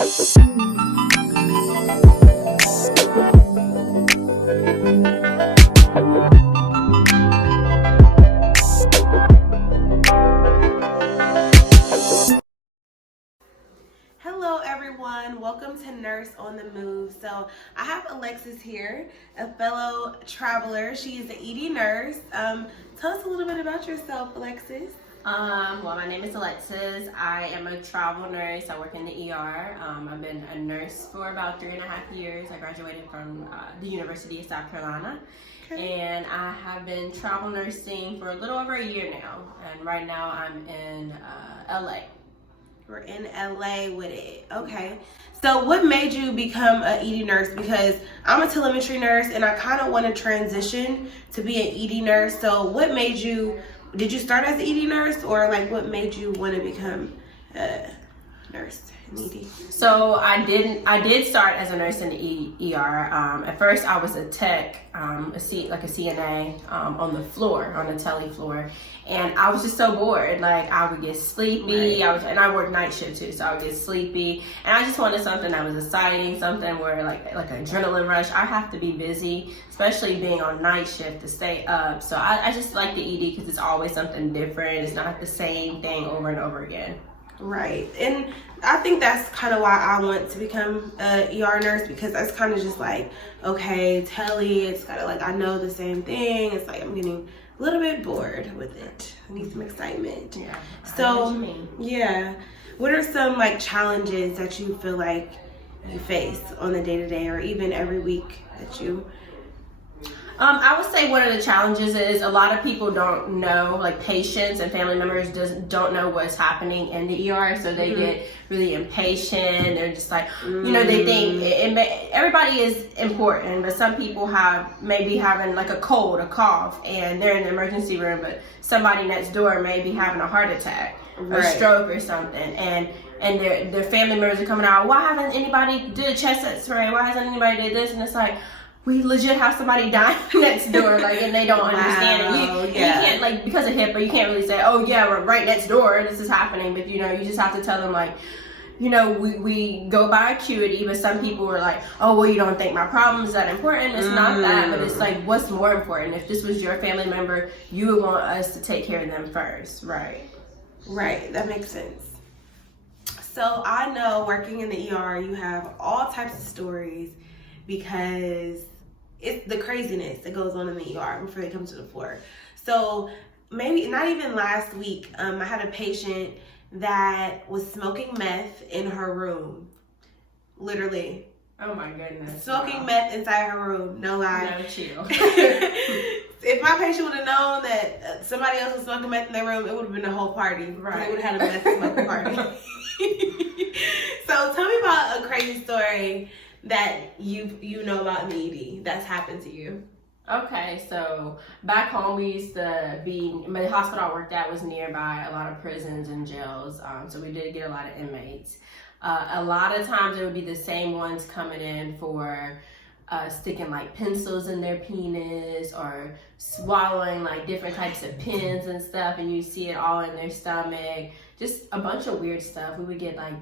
Hello everyone, welcome to Nurse on the Move. So I have Alexis here, a fellow traveler. She is an ED nurse. Tell us a little bit about yourself, Alexis. Well, my name is Alexis. I am a travel nurse. I work in the ER. I've been a nurse for about 3.5 years. I graduated from the University of South Carolina. Okay. And I have been travel nursing for a little over a year now. And right now I'm in LA. We're in LA with it. Okay. So what made you become an ED nurse? Because I'm a telemetry nurse and I kind of want to transition to be an ED nurse. So what made you, did you start as an ED nurse, or like what made you want to become a nurse in ED? So I did start as a nurse in the ER. At first I was a tech, like a CNA on the floor, on the tele floor. And I was just so bored. Like I would get sleepy. Right. And I worked night shift too, so I would get sleepy. And I just wanted something that was exciting, something where like an adrenaline rush. I have to be busy, especially being on night shift to stay up. So I just like the ED because it's always something different. It's not the same thing over and over again. Right. And I think that's kind of why I want to become a ER nurse, because that's kind of just like, okay, tele, it's kind of like I know the same thing. It's like I'm getting a little bit bored with it. I need some excitement. Yeah. So, yeah. What are some like challenges that you feel like you face on the day-to-day or even every week that you... I would say one of the challenges is a lot of people don't know, like patients and family members don't know what's happening in the ER, so they get really impatient. They're just like, they think everybody is important, but some people may be having like a cold, a cough, and they're in the emergency room, but somebody next door may be having a heart attack or stroke or something, and their family members are coming out, why hasn't anybody did a chest x-ray? Why hasn't anybody did this? And it's like, we legit have somebody dying next door, like, and they don't understand it. You can't, like, because of HIPAA, you can't really say, oh yeah, we're right next door, this is happening, but you just have to tell them, like, we go by acuity, but some people are like, oh, well, you don't think my problem is that important. It's not that, but it's like, what's more important? If this was your family member, you would want us to take care of them first, right? Right, that makes sense. So I know working in the ER, you have all types of stories, because it's the craziness that goes on in the ER before they come to the floor. So maybe not even last week, I had a patient that was smoking meth in her room. Literally. Oh my goodness. Smoking meth inside her room. No lie. No chill. If my patient would have known that somebody else was smoking meth in their room, it would have been a whole party. Right. They would have had a meth smoking party. So tell me about a crazy story that you know about in the ED that's happened to you. Okay, so back home we used to the hospital I worked at was nearby a lot of prisons and jails, so we did get a lot of inmates. A lot of times it would be the same ones coming in for sticking like pencils in their penis or swallowing like different types of pins and stuff, and you see it all in their stomach, just a bunch of weird stuff. We would get like,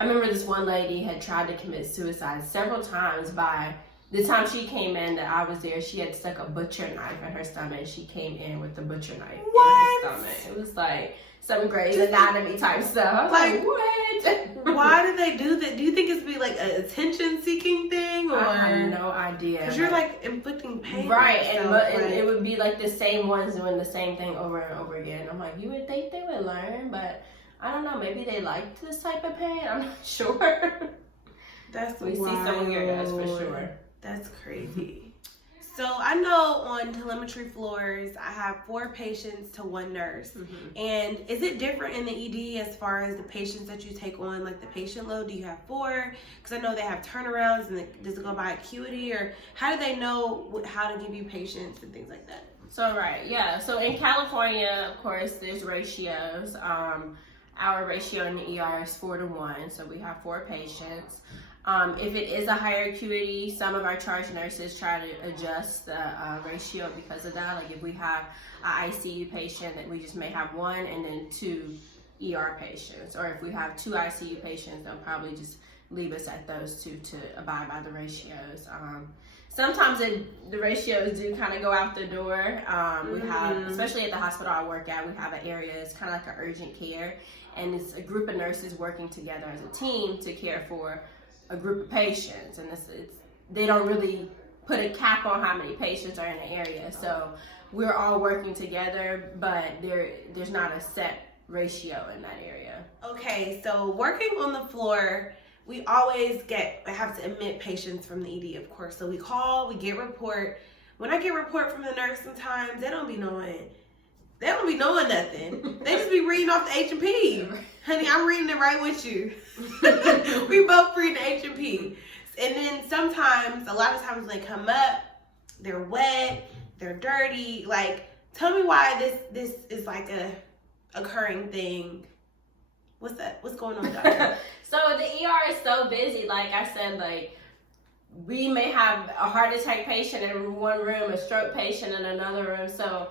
I remember this one lady had tried to commit suicide several times. By the time she came in that I was there, she had stuck a butcher knife in her stomach. She came in with the butcher knife in her stomach. It was like some Grey's Anatomy type stuff. I was like, what? Why did they do that? Do you think it's be like an attention-seeking thing, or? I have no idea. Because you're like inflicting pain. Right, and it would be like the same ones doing the same thing over and over again. I'm like, you would think they would learn, but I don't know, maybe they liked this type of pain. I'm not sure. That's we see some weirdos for sure. That's crazy. So I know on telemetry floors, I have 4 patients to 1 nurse. And is it different in the ED as far as the patients that you take on, like the patient load? Do you have 4? Because I know they have turnarounds, and does it go by acuity, or how do they know how to give you patients and things like that? So so in California, of course, there's ratios. Our ratio in the ER is 4 to 1, so we have 4 patients. If it is a higher acuity, some of our charge nurses try to adjust the ratio because of that. Like if we have an ICU patient, that we just may have 1 and then 2 ER patients. Or if we have 2 ICU patients, they'll probably just leave us at those two to abide by the ratios. Sometimes the ratios do kind of go out the door. We have, especially at the hospital I work at, we have an area, it's kind of like an urgent care, and it's a group of nurses working together as a team to care for a group of patients, and they don't really put a cap on how many patients are in the area, so we're all working together, but there's not a set ratio in that area. Okay, so working on the floor, we always have to admit patients from the ED, of course. So we call, we get report. When I get report from the nurse, sometimes they don't be knowing nothing. They just be reading off the H&P. Honey, I'm reading it right with you. We both reading the H&P. And then sometimes, a lot of times when they come up, they're wet, they're dirty. Like, tell me why this is like a occurring thing. What's that? What's going on, doctor? So the ER is so busy. Like I said, like we may have a heart attack patient in one room, a stroke patient in another room. So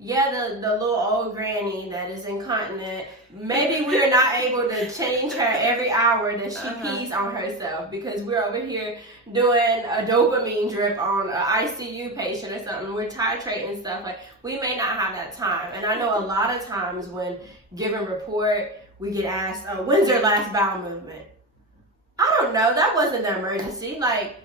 yeah, the little old granny that is incontinent, maybe we're not able to change her every hour that she pees on herself because we're over here doing a dopamine drip on an ICU patient or something. We're titrating stuff. Like, we may not have that time. And I know a lot of times when giving report, we get asked, when's their last bowel movement? I don't know. That wasn't an emergency. Like,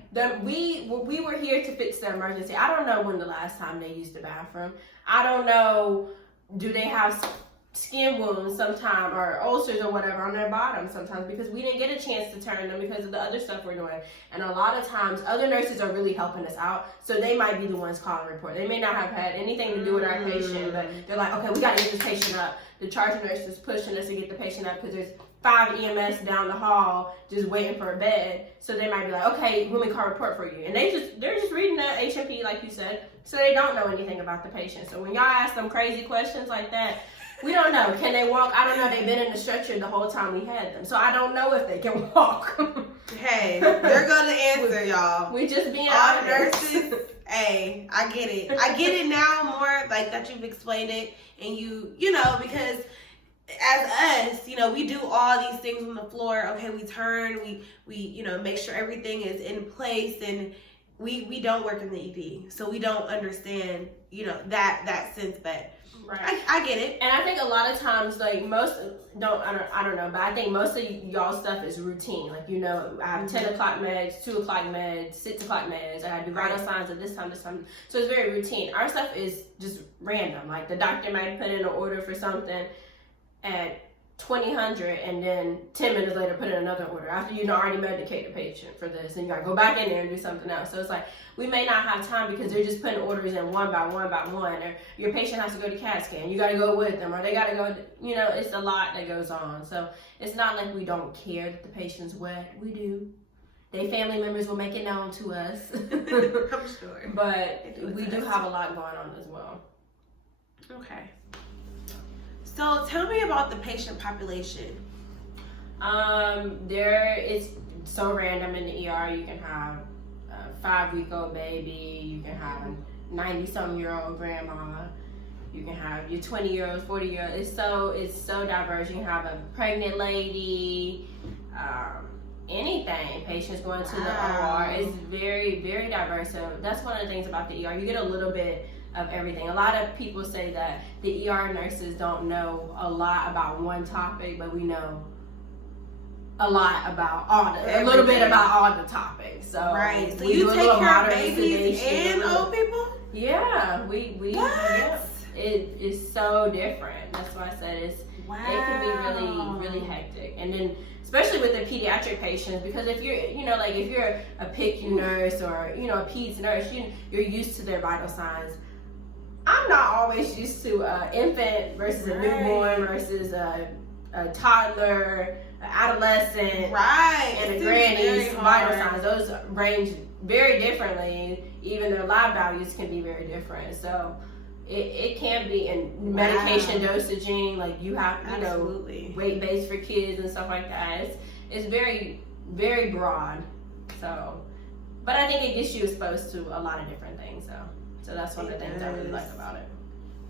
we were here to fix the emergency. I don't know when the last time they used the bathroom. I don't know, do they have skin wounds sometime or ulcers or whatever on their bottom sometimes, because we didn't get a chance to turn them because of the other stuff we're doing. And a lot of times other nurses are really helping us out, so they might be the ones calling report. They may not have had anything to do with our patient, but they're like, okay, we got to get this patient up. The charge nurse is pushing us to get the patient up because there's 5 EMS down the hall just waiting for a bed. So they might be like, okay, let me call report for you. And they're just reading the H&P like you said, so they don't know anything about the patient. So when y'all ask them crazy questions like that, we don't know. Can they walk? I don't know. They've been in the stretcher the whole time we had them. So I don't know if they can walk. Hey, they're going to answer, y'all. We just being all nurses. Hey, I get it. I get it now more, like, that you've explained it. And you know, because as us, you know, we do all these things on the floor. Okay, we turn, we you know, make sure everything is in place, and we don't work in the ED, so we don't understand, you know, that sense. But right. I get it. And I think a lot of times, like I don't know, but I think most of y'all stuff is routine. Like, you know, I have 10 o'clock meds, 2 o'clock meds, 6 o'clock meds. I do vital signs at this time. So it's very routine. Our stuff is just random. Like, the doctor might put in an order for something at 2000, and then 10 minutes later put in another order after you already medicate the patient for this, and you gotta go back in there and do something else. So it's like, we may not have time because they're just putting orders in one by one, or your patient has to go to CAT scan, you gotta go with them, or they gotta go, you know, it's a lot that goes on. So it's not like we don't care that the patient's wet. We do. Their family members will make it known to us. I'm sure. But we do have a lot going on as well. Okay. So tell me about the patient population. There is so random in the ER. You can have a 5-week-old baby. You can have a 90-some-year-old grandma. You can have your 20-year-old, 40-year-old. It's so diverse. You can have a pregnant lady. Anything. Patients going to the OR. It's very, very diverse. So that's one of the things about the ER. You get a little bit of everything. A lot of people say that the ER nurses don't know a lot about one topic, but we know a lot about a little bit about all the topics. So right. So you take care of babies and old people? Yeah, we yeah. It is so different. That's why I said it can be really, really hectic. And then especially with the pediatric patients, because if you're, you know, like if you're a PICU nurse or, you know, a peds nurse, you're used to their vital signs. I'm not always used to infant versus a newborn versus a toddler, an adolescent, and a granny's vital signs. Those range very differently. Even their lab values can be very different. So it can be in medication dosaging, like you have, you know, weight based for kids and stuff like that. It's very, very broad. So, but I think it gets you exposed to a lot of different things. So that's one of the things I really like about it.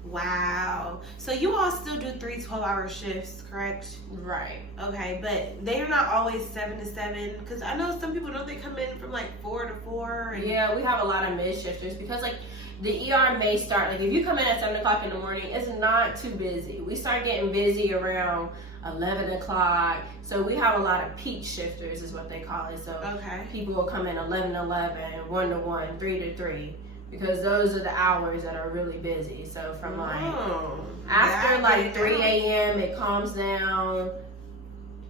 Wow. So you all still do 3 12-hour shifts, correct? Right. Okay, but they're not always 7 to 7, because I know some people, don't they come in from like 4 to 4? And... Yeah, we have a lot of mid-shifters because like the ER may start, like if you come in at 7 o'clock in the morning, it's not too busy. We start getting busy around 11 o'clock. So we have a lot of peak shifters is what they call it. So okay, people will come in 11 to 11, 1 to 1, 3 to 3. Because those are the hours that are really busy. So from like after like 3 a.m. it calms down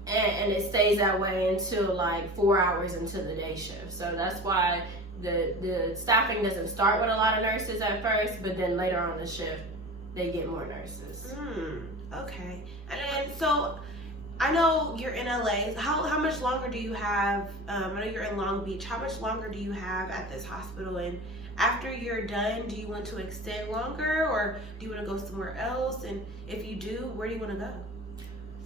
and it stays that way until like 4 hours into the day shift. So that's why the staffing doesn't start with a lot of nurses at first, but then later on the shift they get more nurses. Okay. And then so I know you're in LA. How much longer do you have? I know you're in Long Beach. How much longer do you have at this hospital? And after you're done, do you want to extend longer, or do you want to go somewhere else? And if you do, where do you want to go?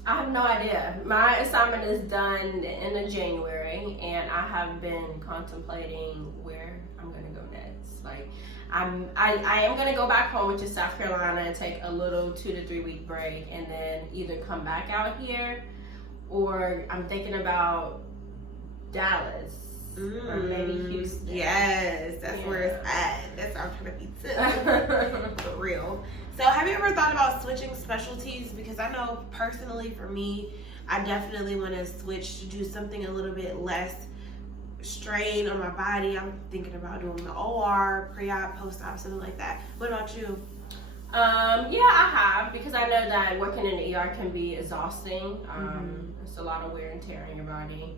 I have no idea. My assignment is done in the January, and I have been contemplating where I'm gonna go next. Like, I am gonna go back home, which is South Carolina, and take a little 2 to 3 week break, and then either come back out here, or I'm thinking about Dallas. Or maybe Houston. Yes, that's where it's at. That's where I'm trying to be too. For real. So have you ever thought about switching specialties? Because I know personally for me, I definitely want to switch to do something a little bit less strain on my body. I'm thinking about doing the OR, pre-op, post-op, something like that. What about you? Yeah, I have, because I know that working in the ER can be exhausting. It's a lot of wear and tear on your body.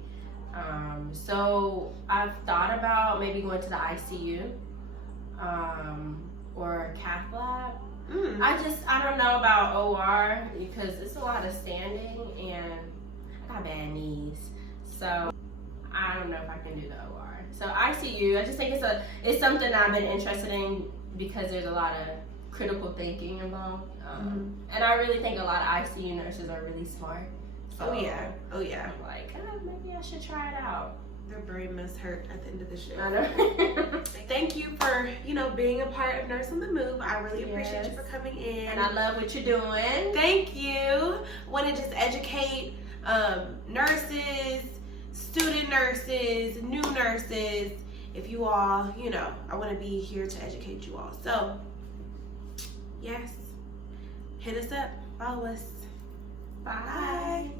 So I've thought about maybe going to the ICU or cath lab. I don't know about OR because it's a lot of standing and I got bad knees. So I don't know if I can do the OR. So ICU, I just think it's something I've been interested in because there's a lot of critical thinking involved. And I really think a lot of ICU nurses are really smart. So, oh yeah. I'm like, maybe I should try it out. Their brain must hurt at the end of the shift. I know. Thank you for, being a part of Nurse on the Move. I really appreciate you for coming in. And I love what you're doing. Thank you. Want to just educate nurses, student nurses, new nurses. If you all, I want to be here to educate you all. So, yes, hit us up. Follow us. Bye.